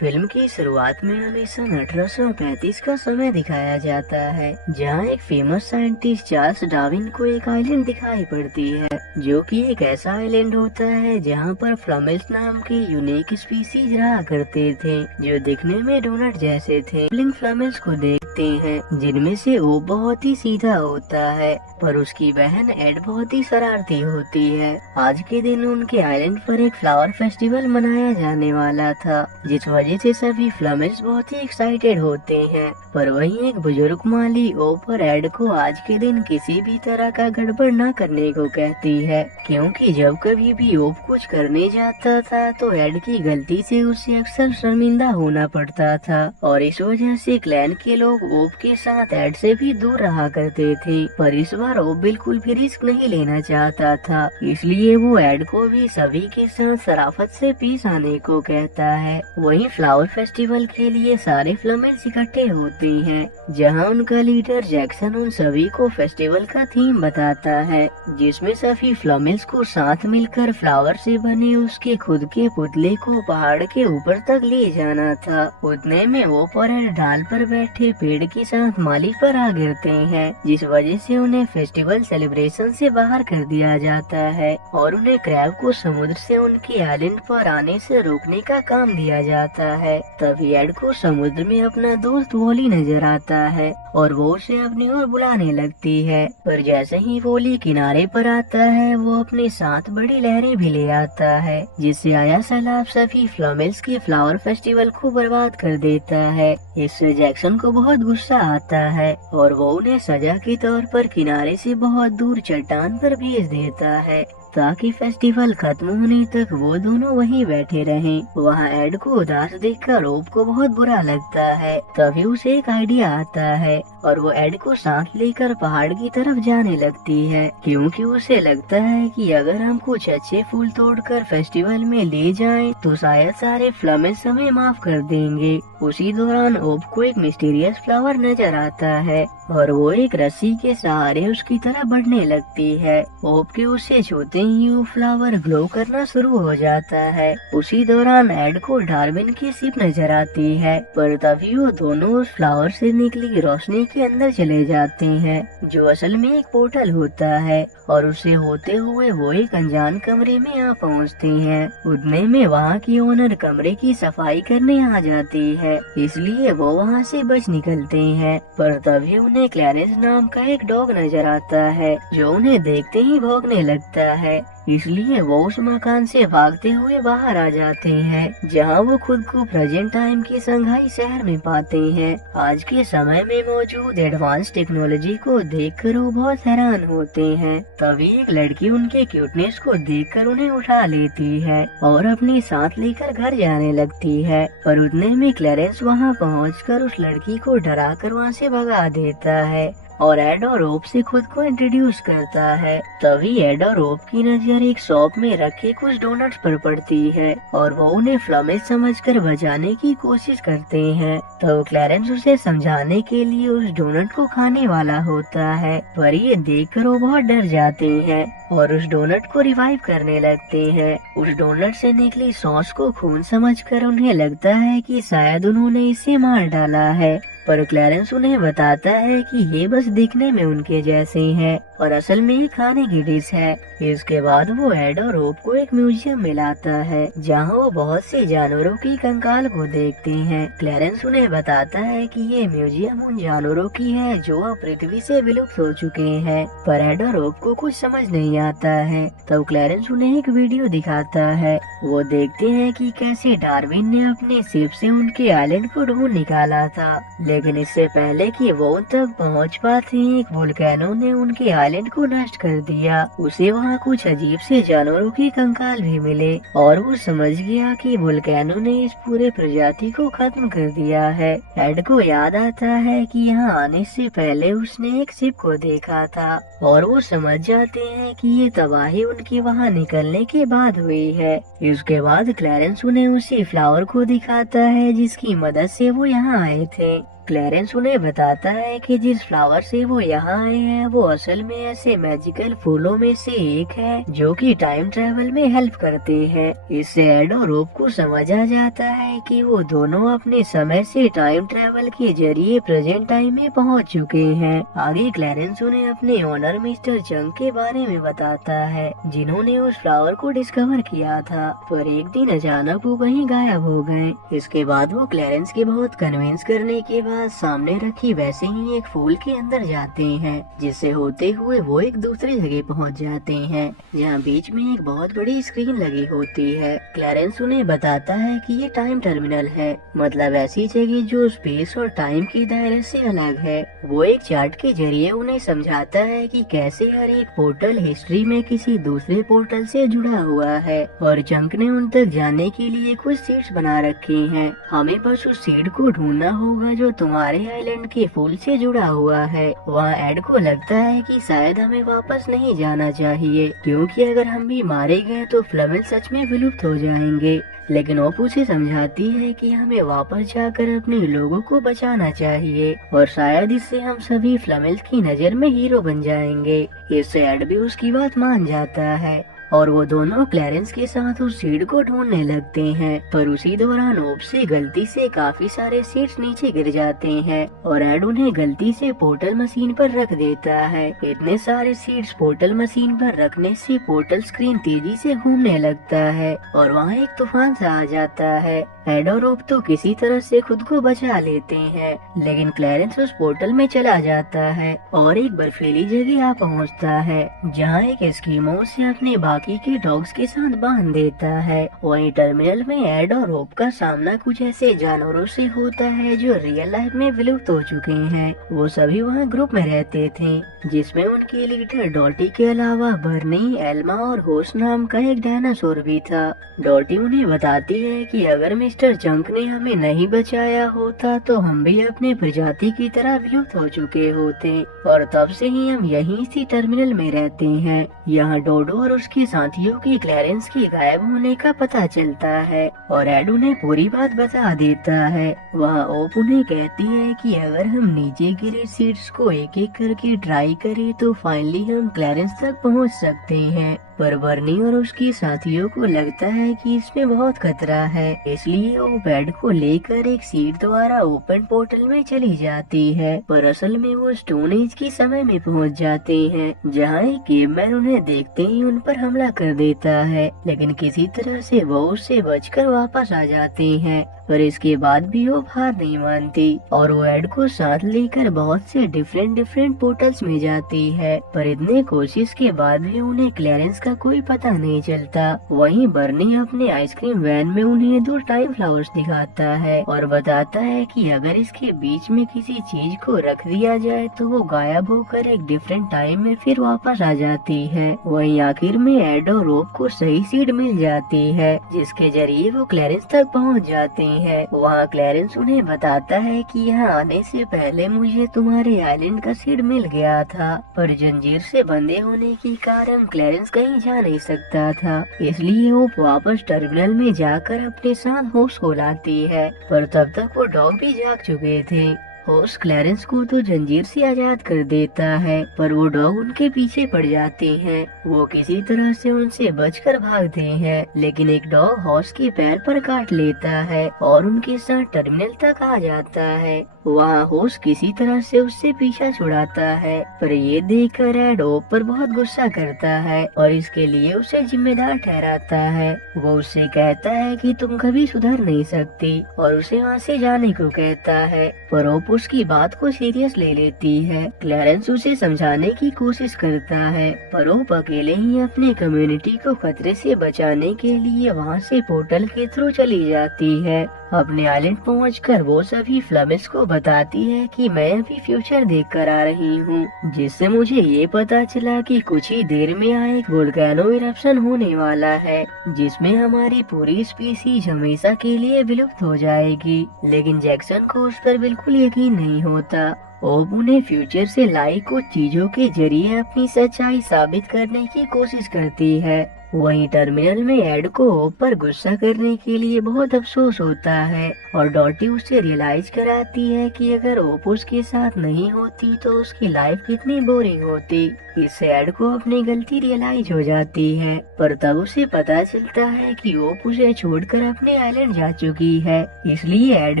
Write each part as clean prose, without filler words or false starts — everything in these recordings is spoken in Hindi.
फिल्म की शुरुआत में हमें सन 1835 का समय दिखाया जाता है, जहां एक फेमस साइंटिस्ट चार्ल्स डार्विन को एक आइलैंड दिखाई पड़ती है, जो कि एक ऐसा आइलैंड होता है जहां पर फ्लमेल्स नाम के यूनिक स्पीसीज रहा करते थे, जो दिखने में डोनट जैसे थे। फ्लमेल्स को देखते हैं, जिनमें से वो बहुत ही सीधा होता है, पर उसकी बहन एड बहुत ही शरारती होती है। आज के दिन उनके आइलैंड पर एक फ्लावर फेस्टिवल मनाया जाने वाला था, जिस वजह से सभी फ्लमेल्स बहुत ही एक्साइटेड होते हैं। पर वहीं एक बुजुर्ग माली ओप और एड को आज के दिन किसी भी तरह का गड़बड़ न करने को कहती है, क्योंकि जब कभी भी ओप कुछ करने जाता था तो एड की गलती से उसे अक्सर शर्मिंदा होना पड़ता था, और इस वजह से क्लैन के लोग ओप के साथ एड से भी दूर रहा करते थे। पर इस बार ओप बिल्कुल भी रिस्क नहीं लेना चाहता था, इसलिए वो एड को भी सभी के साथ शराफत से पेश आने को कहता है। वहीं फ्लावर फेस्टिवल के लिए सारे फ्लमेल्स इकट्ठे होते हैं, जहां उनका लीडर जैक्सन उन सभी को फेस्टिवल का थीम बताता है, जिसमें सभी फ्लमेल्स को साथ मिलकर फ्लावर से बने उसके खुद के पुतले को पहाड़ के ऊपर तक ले जाना था। उतने में वो पर ढाल पर बैठे पेड़ के साथ माली पर आ गिरते हैं, जिस वजह से उन्हें फेस्टिवल सेलिब्रेशन से बाहर कर दिया जाता है और उन्हें क्रैब को समुद्र से उनके आइलैंड पर आने से रोकने का काम दिया जाता है। तभी एड को समुद्र में अपना दोस्त वोली नजर आता है और वो उसे अपनी ओर बुलाने लगती है, पर जैसे ही वोली किनारे पर आता है वो अपने साथ बड़ी लहरें भी ले आता है, जिससे आया सैलाब सभी फ्लमेल्स के फ्लावर फेस्टिवल को बर्बाद कर देता है। इससे जैक्सन को बहुत गुस्सा आता है और वो उन्हें सजा के तौर पर किनारे से बहुत दूर चट्टान पर भेज देता है, ताकि फेस्टिवल खत्म होने तक वो दोनों वहीं बैठे रहें। वहाँ एड को उदास देखकर ओप को बहुत बुरा लगता है। तभी उसे एक आइडिया आता है और वो एड को साथ लेकर पहाड़ की तरफ जाने लगती है, क्योंकि उसे लगता है कि अगर हम कुछ अच्छे फूल तोड़कर फेस्टिवल में ले जाएं, तो शायद सारे फ्लमेल्स हमें माफ कर देंगे। उसी दौरान ओप को एक मिस्टीरियस फ्लावर नजर आता है और वो एक रस्सी के सहारे उसकी तरफ बढ़ने लगती है। ओप के उसे छूते ही वो फ्लावर ग्लो करना शुरू हो जाता है। उसी दौरान एड को डार्विन की शिप नजर आती है, पर तभी वो दोनों उस फ्लावर से निकली रोशनी के अंदर चले जाते हैं, जो असल में एक पोर्टल होता है, और उसे होते हुए वो एक अनजान कमरे में आ पहुंचते हैं। उतने में वहाँ की ओनर कमरे की सफाई करने आ जाती है, इसलिए वो वहाँ से बच निकलते हैं। पर तभी उन्हें क्लैरेंस नाम का एक डॉग नजर आता है, जो उन्हें देखते ही भौंकने लगता है, इसलिए वो उस मकान से भागते हुए बाहर आ जाते हैं, जहां वो खुद को प्रेजेंट टाइम के शंघाई शहर में पाते हैं। आज के समय में मौजूद एडवांस टेक्नोलॉजी को देखकर वो बहुत हैरान होते हैं। तभी एक लड़की उनके क्यूटनेस को देखकर उन्हें उठा लेती है और अपने साथ लेकर घर जाने लगती है, पर उतने में क्लैरेंस वहां पहुंचकर उस लड़की को डराकर वहां से भगा देता है और एड और ओप से खुद को इंट्रोड्यूस करता है। तभी एड और ओप की नजर एक शॉप में रखे कुछ डोनट्स पर पड़ती है और वो उन्हें फ्लमेल्स समझकर बचाने की कोशिश करते हैं। तो क्लैरेंस उसे समझाने के लिए उस डोनट को खाने वाला होता है, पर ये देखकर वो बहुत डर जाते हैं और उस डोनट को रिवाइव करने लगते हैं। उस डोनट से निकली सॉस को खून समझकर उन्हें लगता है कि शायद उन्होंने इसे मार डाला है, पर क्लैरेंस उन्हें बताता है कि ये बस दिखने में उनके जैसे हैं और असल में ये खाने की डिश है। इसके बाद वो एड और ओप को एक म्यूजियम में लाता है, जहाँ वो बहुत से जानवरों की कंकाल को देखते हैं। क्लैरेंस उन्हें बताता है कि ये म्यूजियम उन जानवरों की है जो अब पृथ्वी से विलुप्त हो चुके हैं, पर एड और ओप को कुछ समझ नहीं आता है। तब क्लैरेंस उन्हें एक वीडियो दिखाता है। वो देखते हैं कि कैसे डार्विन ने अपने शिप से उनके आइलैंड को ढूंढ निकाला था, लेकिन इससे पहले कि वो उन तक पहुंच पाते एक वोल्केनो ने उनके आइलैंड को नष्ट कर दिया। उसे वहाँ कुछ अजीब से जानवरों के कंकाल भी मिले और वो समझ गया कि वोल्केनो ने इस पूरे प्रजाति को खत्म कर दिया है। एड को याद आता है कि यहाँ आने से पहले उसने एक शिप को देखा था और वो समझ जाते हैं कि ये तबाही उनके वहाँ निकलने के बाद हुई है। इसके बाद क्लैरेंस उन्हें उसी फ्लावर को दिखाता है जिसकी मदद से वो यहाँ आए थे। क्लैरेंस उन्हें बताता है कि जिस फ्लावर से वो यहाँ आए हैं वो असल में ऐसे मैजिकल फूलों में से एक है जो कि टाइम ट्रेवल में हेल्प करते हैं। इससे एड और रोब को समझ आ जाता है कि वो दोनों अपने समय से टाइम ट्रेवल के जरिए प्रेजेंट टाइम में पहुंच चुके हैं। आगे क्लैरेंस उन्हें अपने ओनर मिस्टर चंग के बारे में बताता है जिन्होंने उस फ्लावर को डिस्कवर किया था, पर एक दिन अचानक वो कहीं गायब हो गए। इसके बाद वो क्लैरेंस के बहुत कन्विंस करने के बाद सामने रखी वैसे ही एक फूल के अंदर जाते हैं, जिससे होते हुए वो एक दूसरी जगह पहुंच जाते हैं जहां बीच में एक बहुत बड़ी स्क्रीन लगी होती है। क्लैरेंस उन्हें बताता है कि ये टाइम टर्मिनल है, मतलब ऐसी जगह जो स्पेस और टाइम के दायरे से अलग है। वो एक चार्ट के जरिए उन्हें समझाता है कि कैसे हर एक पोर्टल हिस्ट्री में किसी दूसरे पोर्टल से जुड़ा हुआ है और चंक ने उन तक जाने के लिए कुछ सीट्स बना रखी हैं। हमें बस उस सीट को ढूंढना होगा जो तुम्हारे आइलैंड के फूल से जुड़ा हुआ है। वहाँ एड को लगता है कि शायद हमें वापस नहीं जाना चाहिए, क्योंकि अगर हम भी मारे गए तो फ्लेमिल सच में विलुप्त हो जाएंगे। लेकिन ओप उसे समझाती है कि हमें वापस जाकर अपने लोगों को बचाना चाहिए और शायद इससे हम सभी फ्लेमिल की नजर में हीरो बन जाएंगे। इससे एड भी उसकी बात मान जाता है और वो दोनों क्लैरेंस के साथ उस सीड को ढूंढने लगते हैं, पर उसी दौरान ओप से गलती से काफी सारे सीड्स नीचे गिर जाते हैं और एड उन्हें गलती से पोर्टल मशीन पर रख देता है। इतने सारे सीड्स पोर्टल मशीन पर रखने से पोर्टल स्क्रीन तेजी से घूमने लगता है और वहाँ एक तूफान सा आ जाता है। एड और ओप तो किसी तरह से खुद को बचा लेते हैं, लेकिन क्लैरेंस उस पोर्टल में चला जाता है और एक बर्फीली जगह आ पहुँचता है जहाँ एक एस्किमो उसे अपने बाकी के डॉग्स के साथ बांध देता है। वहीं टर्मिनल में एड और ओप का सामना कुछ ऐसे जानवरों से होता है जो रियल लाइफ में विलुप्त हो चुके हैं। वो सभी वहाँ ग्रुप में रहते थे, जिसमें उनके लीडर डॉटी के अलावा बर्नी, एल्मा और होस्ट नाम का एक डायनासोर भी था। डॉटी उन्हें बताती है कि अगर मिस्टर चंक ने हमें नहीं बचाया होता तो हम भी अपने प्रजाति की तरह विलुप्त हो चुके होते और तब से ही हम यहीं इसी टर्मिनल में रहते हैं। यहाँ डोडो और उसके साथियों की क्लैरेंस के गायब होने का पता चलता है और एड उन्हें पूरी बात बता देता है। वहाँ ओप उन्हें कहती है कि अगर हम नीचे गिरे सीट्स को एक एक करके ट्राई करें तो फाइनली हम क्लैरेंस तक पहुँच सकते हैं, पर बर्नी और उसकी साथियों को लगता है कि इसमें बहुत खतरा है, इसलिए वो बेड को लेकर एक सीट द्वारा ओपन पोर्टल में चली जाती है। पर असल में वो स्टोन एज के समय में पहुंच जाते हैं, जहां एक केवमैन उन्हें देखते ही उन पर हमला कर देता है, लेकिन किसी तरह से वो उससे बचकर वापस आ जाते हैं। पर इसके बाद भी वो हार नहीं मानती और वो एड को साथ लेकर बहुत से डिफरेंट पोर्टल्स में जाती है, पर इतने कोशिश के बाद भी उन्हें क्लैरेंस का कोई पता नहीं चलता। वहीं बर्नी अपने आइसक्रीम वैन में उन्हें 2 टाइम फ्लावर्स दिखाता है और बताता है कि अगर इसके बीच में किसी चीज को रख दिया जाए तो वो गायब होकर एक डिफरेंट टाइम में फिर वापस आ जाती है। वहीं आखिर में एड और रोब को सही सीड मिल जाती है, जिसके जरिए वो क्लैरेंस तक पहुँच जाते हैं। वहाँ क्लैरेंस उन्हें बताता है कि यहाँ आने से पहले मुझे तुम्हारे आइलैंड का सीड मिल गया था, पर जंजीर से बंधे होने के कारण क्लैरेंस कहीं जा नहीं सकता था, इसलिए वो वापस टर्मिनल में जाकर अपने साथ होस्ट को लाती है, पर तब तक वो डॉग भी जाग चुके थे। होस्ट क्लैरेंस को तो जंजीर से आजाद कर देता है, पर वो डॉग उनके पीछे पड़ जाते हैं। वो किसी तरह से उनसे बचकर भागते हैं, लेकिन एक डॉग होस्ट के पैर पर काट लेता है और उनके साथ टर्मिनल तक आ जाता है। वहाँ होस्ट किसी तरह से उससे पीछा छुड़ाता है, पर ये देखकर एड ओप पर बहुत गुस्सा करता है और इसके लिए उसे जिम्मेदार ठहराता है। वो उससे कहता है कि तुम कभी सुधर नहीं सकती और उसे वहाँ से जाने को कहता है, पर ओप उसकी बात को सीरियस ले लेती है। क्लैरेंस उसे समझाने की कोशिश करता है, पर ओप अकेले ही अपने कम्युनिटी को खतरे से बचाने के लिए वहाँ से पोर्टल के थ्रू चली जाती है। अपने आइलैंड पहुंचकर वो सभी फ्लेमिल्स को बताती है कि मैं अभी फ्यूचर देखकर आ रही हूँ, जिससे मुझे ये पता चला कि कुछ ही देर में यहाँ एक वोल्केनो इरप्शन होने वाला है, जिसमें हमारी पूरी स्पीसीज हमेशा के लिए विलुप्त हो जाएगी। लेकिन जैक्सन को उस पर बिल्कुल यकीन नहीं होता। ओप उन्हें फ्यूचर से लाई कुछ चीजों के जरिए अपनी सच्चाई साबित करने की कोशिश करती है। वहीं टर्मिनल में एड को ओप पर गुस्सा करने के लिए बहुत अफसोस होता है और डॉटी उसे रियलाइज कराती है कि अगर ओप उसके साथ नहीं होती तो उसकी लाइफ कितनी बोरिंग होती। इससे एड को अपनी गलती रियलाइज हो जाती है, पर तब उसे पता चलता है कि ओप उसे छोड़कर अपने आइलैंड जा चुकी है, इसलिए एड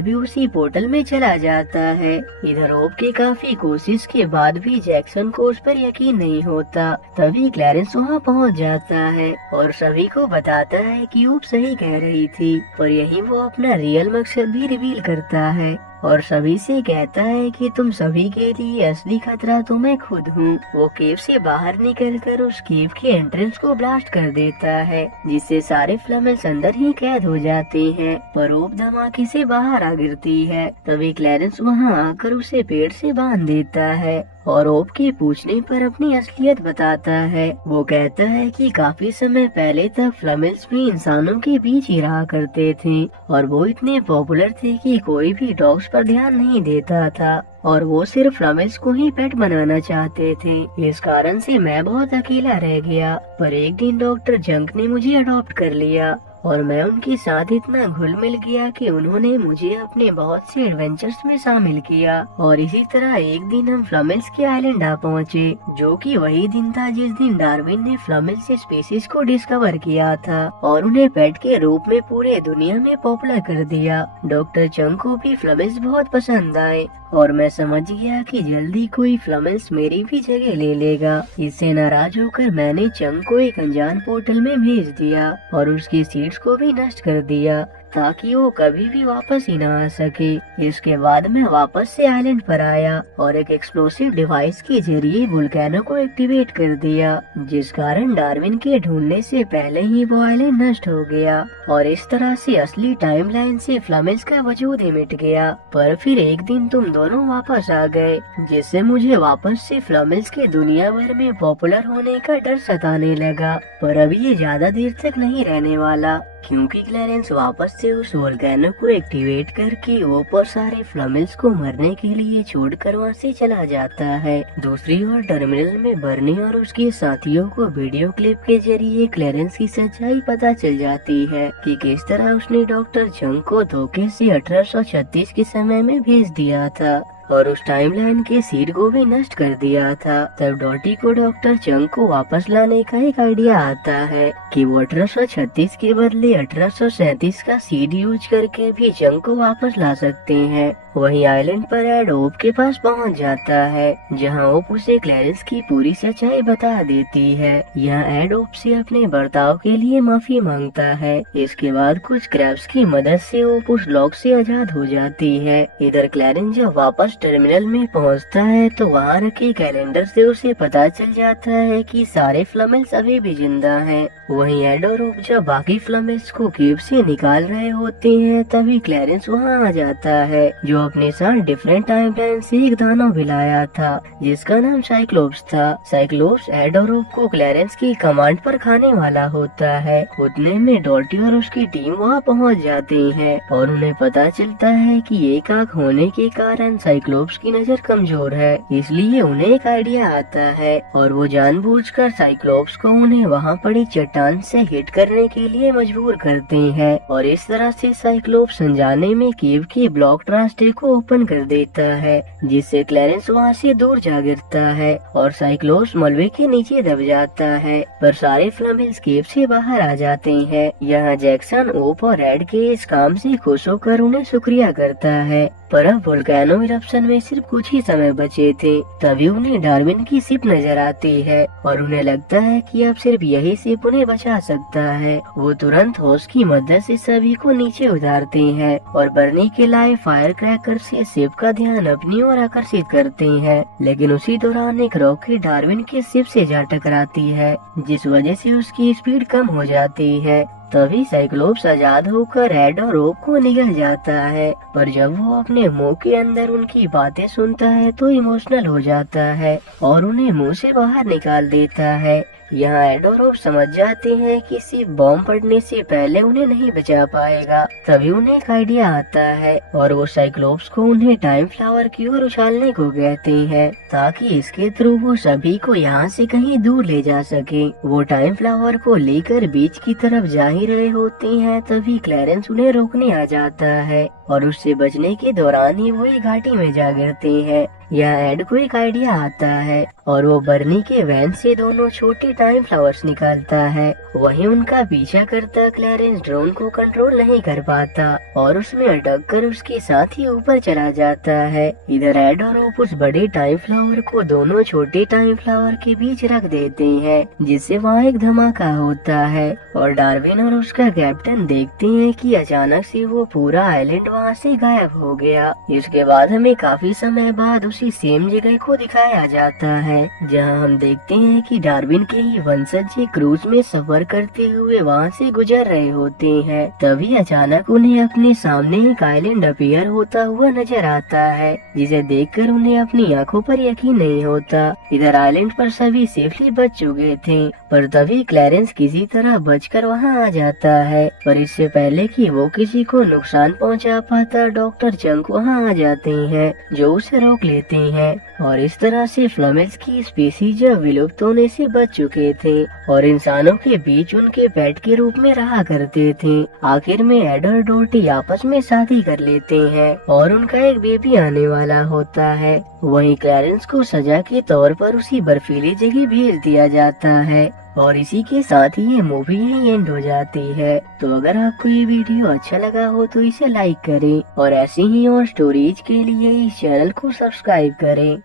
भी उसी पोर्टल में चला जाता है। इधर ओप के काफी कोशिश के बाद भी जैक्सन को उस पर यकीन नहीं होता। तभी क्लैरेंस वहाँ पहुँच जाता है और सभी को बताता है कि ओप सही कह रही थी, पर यही वो अपना रियल मकसद भी रिवील करता है और सभी से कहता है कि तुम सभी के लिए असली खतरा तो मैं खुद हूँ। वो केव से बाहर निकलकर उस केव के एंट्रेंस को ब्लास्ट कर देता है, जिससे सारे फ्लमेल्स अंदर ही कैद हो जाते हैं, पर ओप धमाके से बाहर आ गिरती है। तभी क्लैरेंस वहाँ आकर उसे पेड़ से बांध देता है और ओप के पूछने पर अपनी असलियत बताता है। वो कहता है कि काफी समय पहले तक फ्लमेल्स भी इंसानों के बीच ही रहा करते थे और वो इतने पॉपुलर थे कि कोई भी डॉग्स पर ध्यान नहीं देता था और वो सिर्फ फ्लमेल्स को ही पेट बनाना चाहते थे। इस कारण से मैं बहुत अकेला रह गया, पर एक दिन डॉक्टर जंक ने मुझे अडॉप्ट कर लिया और मैं उनके साथ इतना घुल मिल गया कि उन्होंने मुझे अपने बहुत से एडवेंचर्स में शामिल किया और इसी तरह एक दिन हम फ्लमेल्स के आइलैंड आ पहुँचे, जो कि वही दिन था जिस दिन डार्विन ने फ्लमेल्स स्पीसीज को डिस्कवर किया था और उन्हें पेट के रूप में पूरे दुनिया में पॉपुलर कर दिया। डॉक्टर चंग को भी फ्लमेल्स बहुत पसंद आए और मैं समझ गया कि जल्दी कोई फ्लमेल्स मेरी भी जगह ले लेगा। इससे नाराज होकर मैंने चंग को एक अनजान पोर्टल में भेज दिया और उसकी सीड्स को भी नष्ट कर दिया ताकि वो कभी भी वापस ही न आ सके। इसके बाद मैं वापस से आइलैंड पर आया और एक एक्सप्लोसिव डिवाइस के जरिए वोल्केनो को एक्टिवेट कर दिया, जिस कारण डार्विन के ढूंढने से पहले ही वो आइलैंड नष्ट हो गया और इस तरह से असली टाइमलाइन से फ्लमेल्स का वजूद ही मिट गया। पर फिर एक दिन तुम दोनों वापस आ गए, जिससे मुझे वापस से फ्लमेल्स के दुनिया भर में पॉपुलर होने का डर सताने लगा। पर अभी ये ज्यादा देर तक नहीं रहने वाला, क्योंकि क्लैरेंस वापस से उस वोल्केनो को एक्टिवेट करके ओप और सारे फ्लमेल्स को मरने के लिए छोड़कर वहाँ से चला जाता है। दूसरी ओर टर्मिनल में बर्नी और उसके साथियों को वीडियो क्लिप के जरिए क्लैरेंस की सच्चाई पता चल जाती है कि किस तरह उसने डॉक्टर जंग को धोखे से 1836 के समय में भेज दिया था और उस टाइमलाइन के सीड को भी नष्ट कर दिया था। तब डॉटी को डॉक्टर चंग को वापस लाने का एक आइडिया आता है कि वो 1836 के बदले 1837 का सीड यूज करके भी चंग को वापस ला सकते हैं। वहीं आइलैंड पर एड ओप के पास पहुंच जाता है, जहां ओप उसे क्लैरेंस की पूरी सच्चाई बता देती है। यहाँ एड ओप से अपने बर्ताव के लिए माफी मांगता है। इसके बाद कुछ क्रैब्स की मदद से ओप उस लॉक से आजाद हो जाती है। इधर क्लैरेंस जब वापस टर्मिनल में पहुंचता है तो वहाँ रखे कैलेंडर से उसे पता चल जाता है कि सारे फ्लमेल्स अभी भी जिंदा हैं। वहीं एड और ओप जब बाकी फ्लमेल्स को केव से निकाल रहे होते हैं, तभी क्लैरेंस वहाँ आ जाता है, जो अपने साथ डिफरेंट टाइमलाइन से एक दानव भी लाया था जिसका नाम साइक्लोप्स था। साइक्लोप्स एड और ओप को क्लैरेंस की कमांड पर खाने वाला होता है। उतने में डॉटी और उसकी टीम वहाँ पहुँच जाती है और उन्हें पता चलता है कि एक आंख होने के कारण साइक्लोप्स की नजर कमजोर है, इसलिए उन्हें एक आइडिया आता है और वो जानबूझकर साइक्लोप्स को उन्हें वहाँ पड़ी चट्टान से हिट करने के लिए मजबूर करते हैं और इस तरह से साइक्लोप्स अनजाने में केव की ब्लॉक रास्ते को ओपन कर देता है, जिससे क्लैरेंस वहाँ से दूर जा गिरता है और साइक्लोप्स मलबे के नीचे दब जाता है। पर सारे फ्लमेल्स केव से बाहर आ जाते हैं। यहाँ जैक्सन ओप और एड के इस काम से खुश होकर उन्हें शुक्रिया करता है। पर अब वोल्केनो इरप्शन में सिर्फ कुछ ही समय बचे थे। तभी उन्हें डार्विन की शिप नजर आती है और उन्हें लगता है कि अब सिर्फ यही शिप उन्हें बचा सकता है। वो तुरंत होस की मदद से सभी को नीचे उतारते हैं और बर्नी के लाए फायर क्रैकर से शिप का ध्यान अपनी ओर आकर्षित करते हैं, लेकिन उसी दौरान एक रॉकेट डार्विन की शिप से जा टकराती है, जिस वजह से उसकी स्पीड कम हो जाती है। तभी साइक्लोप्स आजाद होकर एड और ओप को निगल जाता है, पर जब वो अपने मुंह के अंदर उनकी बातें सुनता है तो इमोशनल हो जाता है और उन्हें मुंह से बाहर निकाल देता है। यहाँ एड और रोब समझ जाते हैं कि सिर्फ बॉम्ब फटने से पहले उन्हें नहीं बचा पाएगा। तभी उन्हें एक आइडिया आता है और वो साइक्लोप्स को उन्हें टाइम फ्लावर की ओर उछालने को कहते हैं, ताकि इसके थ्रू वो सभी को यहाँ से कहीं दूर ले जा सके। वो टाइम फ्लावर को लेकर बीच की तरफ जा ही रहे होते हैं, तभी क्लैरेंस उन्हें रोकने आ जाता है और उससे बचने के दौरान ही वो एक घाटी में जा गिरते हैं। यहाँ एड को एक आइडिया आता है और वो बर्नी के वैन से दोनों छोटे टाइम फ्लावर्स निकालता है। वहीं उनका पीछा करता क्लैरेंस ड्रोन को कंट्रोल नहीं कर पाता और उसमें अटक कर उसके साथ ही ऊपर चला जाता है। इधर एड और रोब उस बड़े टाइम फ्लावर को दोनों छोटे टाइम फ्लावर के बीच रख देते हैं, जिससे वहाँ एक धमाका होता है और डार्विन और उसका कैप्टन देखते हैं कि अचानक से वो पूरा आइलैंड वहाँ से गायब हो गया। इसके बाद हमें काफी समय बाद उसी सेम जगह को दिखाया जाता है, जहाँ हम देखते हैं कि डार्विन के ही वंशज क्रूज में सफर करते हुए वहाँ से गुजर रहे होते हैं। तभी अचानक उन्हें अपने सामने एक आइलैंड अपीयर होता हुआ नजर आता है, जिसे देखकर उन्हें अपनी आंखों पर यकीन नहीं होता। इधर आइलैंड पर सभी सेफली बच चुके थे, पर तभी क्लैरेंस किसी तरह बचकर वहाँ आ जाता है। पर इससे पहले कि वो किसी को नुकसान पहुँचा पाता, डॉक्टर चंक वहाँ आ जाते हैं, जो उसे रोक लेते हैं। और इस तरह से फ्लमेल्स की स्पीसीज विलुप्त होने से बच चुके थे और इंसानों के बीच उनके पेट के रूप में रहा करते थे। आखिर में एड और डोर्टी आपस में शादी कर लेते हैं और उनका एक बेबी आने वाला होता है। वहीं क्लैरेंस को सजा के तौर पर उसी बर्फीली जगह भेज दिया जाता है और इसी के साथ ही ये मूवी यहीं एंड हो जाती है। तो अगर आपको ये वीडियो अच्छा लगा हो तो इसे लाइक करें और ऐसी ही और स्टोरीज के लिए इस चैनल को सब्सक्राइब करें।